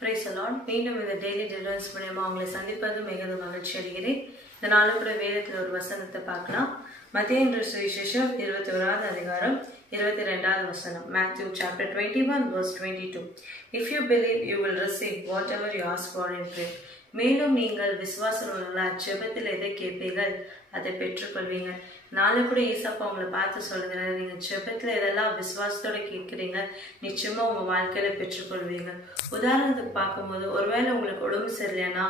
Praise the Lord. மீண்டும் இந்த daily deliverance மூலமா உங்களை சந்திப்பது மிகுந்த மகிழ்ச்சி அடைகிறேன். இந்த நாளும் கூட வேதத்தில் ஒரு வசனத்தை பார்க்கலாம். மத்தேயு சுவிசேஷம் 21வது அதிகாரம் 22வது வசனம். Matthew chapter 21 verse 22. If you believe, you will receive whatever you ask for in prayer. மேலும் நீங்கள் விசுவாசம் ஜெபத்தில் எதை கேட்பீர்கள் அதை பெற்றுக்கொள்வீங்க. நாளை கூட ஏசப்பா உங்களை பார்த்து சொல்லுகிறாரு, நீங்க ஜெபத்துல எதெல்லாம் விசுவாசத்தோட கேட்கிறீங்க நிச்சயமா உங்க வாழ்க்கையில பெற்றுக்கொள்வீங்க. உதாரணத்துக்கு பார்க்கும்போது, ஒருவேளை உங்களுக்கு உடம்பு சரியில்லைன்னா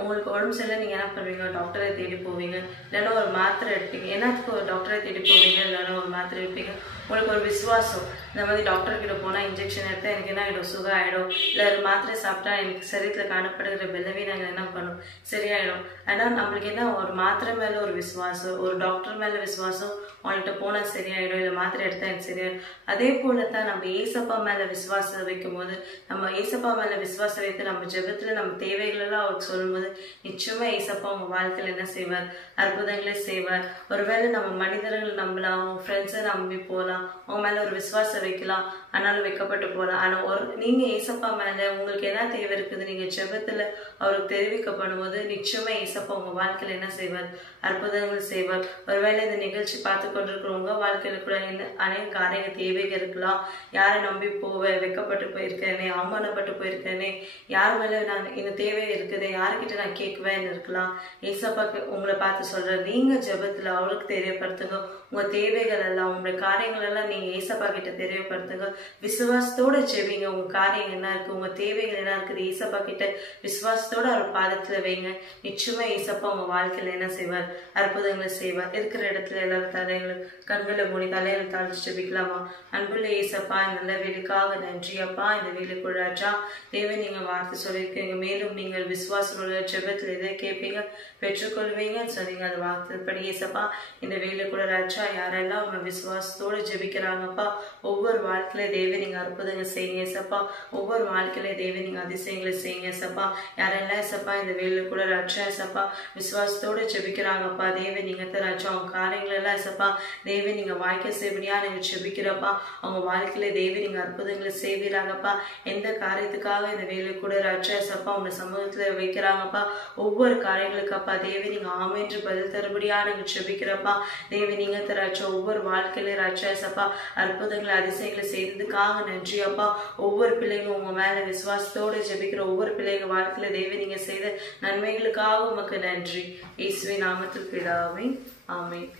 உங்களுக்கு உடம்பு சரியில்லை நீங்க என்ன பண்ணுவீங்க? டாக்டரை தேடி போவீங்க, இல்லைன்னா ஒரு மாத்திரை எடுப்பீங்க. என்னத்துக்கு ஒரு டாக்டரை தேடி போவீங்க, இல்லைன்னா ஒரு மாத்திரை எடுப்பீங்க? உங்களுக்கு ஒரு விசுவாசம், இந்த மாதிரி டாக்டர் கிட்ட போனா இன்ஜெக்ஷன் எடுத்தா எனக்கு என்ன ஆயிடும்? சுகம் ஆயிடும். இல்லை ஒரு மாத்திரை சாப்பிட்டா எனக்கு சரீரத்தில் காணப்படுகிற பலவீனங்கள் என்ன பண்ணும்? சரியாயிடும். ஆனால் நம்மளுக்கு என்ன, ஒரு மாத்திரை மேல ஒரு விசுவாசம், ஒரு டாக்டர் மேல விசுவாசம், அவங்கள்ட்ட போனா சரியாயிடும், இல்லை மாத்திரை எடுத்தா எனக்கு சரியாயிடும். அதே போலத்தான் நம்ம ஏசப்பா மேல விசுவாசம் வைக்கும் போது, நம்ம ஏசப்பா மேல விசுவாசம் வைத்து நம்ம ஜெபத்துல நம்ம தேவைகள் எல்லாம் அவருக்கு சொல்லும் போது நிச்சயமா ஏசப்பா உங்க வாழ்க்கையில என்ன செய்வார்? அற்புதங்களை செய்வார். ஒருவேளை நம்ம மனிதர்கள் நம்பலாம், உங்க ஃப்ரெண்ட்ஸை நம்பி போகலாம், உங்க மேல ஒரு விசுவாசம் வைக்கலாம், ஆனாலும் வைக்கப்பட்டு போகலாம். ஆனா நீங்க ஏசப்பா மேல உங்களுக்கு என்ன தேவை இருக்குது, நீங்க ஜெபத்துல அவருக்கு தெரிவிக்கப்படும் போது நிச்சயமா ஏசப்பா உங்க வாழ்க்கையில என்ன செய்வார்? அற்புதங்கள் செய்வார். ஒருவேளை இந்த நிகழ்ச்சி பார்த்து கொண்டிருக்கிற உங்க வாழ்க்கையில கூட அநேக காரியங்கள் தேவைகள் இருக்கலாம். யாரை நம்பி வெக்கப்பட்டு போயிருக்கேனே, அவமானப்பட்டு போயிருக்கேனே, யார் மேல நான் இந்த தேவை இருக்குது, யாருக்கிட்ட நான் கேட்குவேன்னு இருக்கலாம். ஏசப்பா உங்களை பார்த்து சொல்ற, நீங்க ஜெபத்துல அவளுக்கு தெரியப்படுத்துங்க. உங்க தேவைகள் எல்லாம், உங்க காரியங்கள் எல்லாம் நீங்க ஏசப்பா கிட்ட தெரியப்படுத்துங்க. விசுவாசத்தோட ஜெபிங்க. உங்க காரியம் என்ன இருக்கு, உங்க தேவைகள் என்ன இருக்குது, ஏசப்பா கிட்ட விசுவாசத்தோட அவர் பாதத்துல வைங்க. நிச்சயமா ஏசப்பா உங்க வாழ்க்கையில என்ன செய்வார்? அற்புதங்களை செய்வார். இருக்கிற இடத்துல எல்லாரும் தலைகளும் கண்களை மூடி தலையில தாழ்ச்சி ஜெபிக்கலாமா? அன்புள்ள ஏசப்பா, நல்ல வேலைக்காக நன்றி அப்பா. இந்த வேலைக்குள்ளாச்சா தேவை நீங்க வார்த்தை சொல்லியிருக்கீங்க. மேலும் நீங்கள் விசுவாசம் உள்ள ஜெபத்துல எதை கேட்பீங்க பெற்றுக்கொள்வீங்கன்னு சொன்னீங்க. அது வார்த்தைப்படி ஏசப்பா இந்த வேலைக்குள்ள ராஜா யாரெல்லாம் உங்க விசுவாசத்தோடு ஜெபிக்கிறாங்கப்பா, ஒவ்வொரு வாழ்க்கையில தேவை நீங்க அற்புதங்கள் செய்யுங்க ஏசப்பா. ஒவ்வொரு வாழ்க்கையில தேவை நீங்க அதிசயங்களை செய்யுங்க ஏசப்பா. யாரெல்லாம் ஏசப்பா இந்த வேலைக்குள்ள ராஜா ஏசப்பா விசுவாசத்தோடு ஜெபிக்கிறாங்கப்பா, தேவை நீங்க ராஜா அவங்க காரியங்கள் எல்லாம் ஏசப்பா தேவை நீங்க வாழ்க்கை செய்வடியா நீங்க ஜெபிக்கிறப்பா. அவங்க வாழ்க்கையில தேவி நீங்க அற்புதங்களை செய்வீராங்கப்பா. எந்த காரியத்துக்காக இந்த வேலை கூட ராஜா ஏசப்பா உங்க சமூகத்துல வைக்கிறாங்கப்பா, ஒவ்வொரு காரியங்களுக்கப்பா தேவி நீங்க ஆமென்று பதில் தருபடியா நீங்க ஜெபிக்கிறப்பா. தேவி நீங்க ராஜா ஒவ்வொரு வாழ்க்கையில ராஜா ஏசப்பா அற்புதங்களை அதிசயங்களை செய்ததுக்காக நன்றி அப்பா. ஒவ்வொரு பிள்ளைங்க உங்க மேல விசுவாசத்தோடு ஜெபிக்கிற ஒவ்வொரு பிள்ளைங்க வாழ்க்கையில தேவி நீங்க செய்த நன்மைகளுக்காக உமக்கு நன்றி. இயேசுவின் நாமத்தில் பிதாவே, ஆமென்.